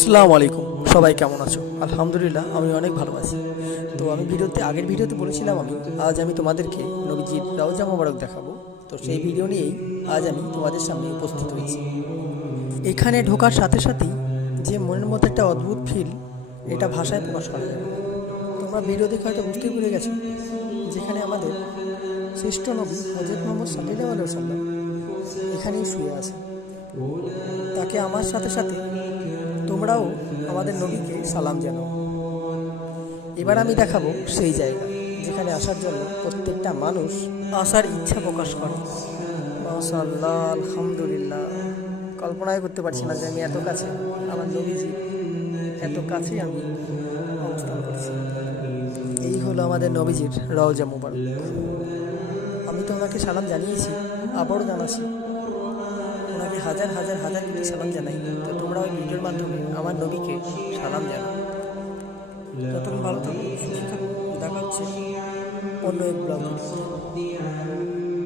আসসালামু আলাইকুম, সবাই কেমন আছো? আলহামদুলিল্লাহ, আমি অনেক ভালো আছি। তো আমি আগের ভিডিওতে বলেছিলাম আজ আমি তোমাদেরকে নবীজির রওজা মোবারক দেখাবো। তো সেই ভিডিও নিয়েই আজ আমি তোমাদের সামনে উপস্থিত হয়েছি। এখানে ঢোকার সাথে সাথেই যে মনের মধ্যে একটা অদ্ভুত ফিল, এটা ভাষায় প্রকাশ করা যাবে না। তোমরা ভিডিও দেখে হয়তো বুঝতে পেরে গেছো, যেখানে আমাদের শ্রেষ্ঠ নবী হযরত মুহাম্মদ সাল্লাল্লাহু আলাইহি ওয়াসাল্লাম এখানেই শুয়ে আছে। তাকে আমার সাথে সাথে তোমরাও আমাদের নবীকে সালাম জানাও। এবার আমি দেখাবো সেই জায়গা যেখানে আসার জন্য প্রত্যেকটা মানুষ আসার ইচ্ছা প্রকাশ করে। মাশাআল্লাহ, আলহামদুলিল্লাহ, কল্পনাই করতে পারছি না যে আমি এত কাছে, আমার নবীজি এত কাছে আমি অবস্থান করছি। এই হলো আমাদের নবীজির রওজা মুবারক। আমি তো ওনাকে সালাম জানিয়েছি, আবারও জানাচ্ছি, ওনাকে হাজার হাজার হাজার কোটি সালাম জানাই। তো তোমরা ওই ভিডিওর মাধ্যমে আমার নবীকে সালাম জানাও। ততক্ষণ ভালো থাকো, সুস্থ থাকো। দেখা হচ্ছে অন্য এক ব্লগে।